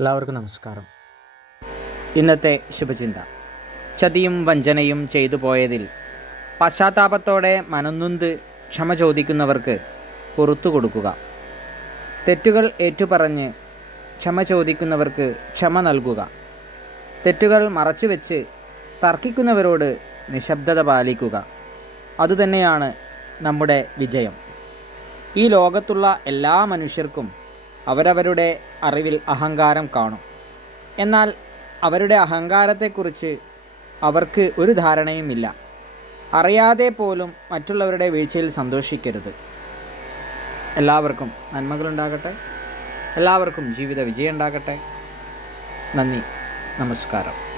എല്ലാവർക്കും നമസ്കാരം. ഇന്നത്തെ ശുഭചിന്ത. ചതിയും വഞ്ചനയും ചെയ്തു പോയതിൽ പശ്ചാത്താപത്തോടെ മനന്നുന്ത് ക്ഷമ ചോദിക്കുന്നവർക്ക് പുറത്തു കൊടുക്കുക. തെറ്റുകൾ ഏറ്റുപറഞ്ഞ് ക്ഷമ ചോദിക്കുന്നവർക്ക് ക്ഷമ നൽകുക. തെറ്റുകൾ മറച്ചുവെച്ച് തർക്കിക്കുന്നവരോട് നിശബ്ദത പാലിക്കുക. അതുതന്നെയാണ് നമ്മുടെ വിജയം. ഈ ലോകത്തുള്ള എല്ലാ മനുഷ്യർക്കും അവരവരുടെ അറിവിൽ അഹങ്കാരം കാണും. എന്നാൽ അവരുടെ അഹങ്കാരത്തെക്കുറിച്ച് അവർക്ക് ഒരു ധാരണയുമില്ല. അറിയാതെ പോലും മറ്റുള്ളവരുടെ വീഴ്ചയിൽ സന്തോഷിക്കരുത്. എല്ലാവർക്കും നന്മകളുണ്ടാകട്ടെ. എല്ലാവർക്കും ജീവിത വിജയം ഉണ്ടാകട്ടെ നന്ദി. നമസ്കാരം.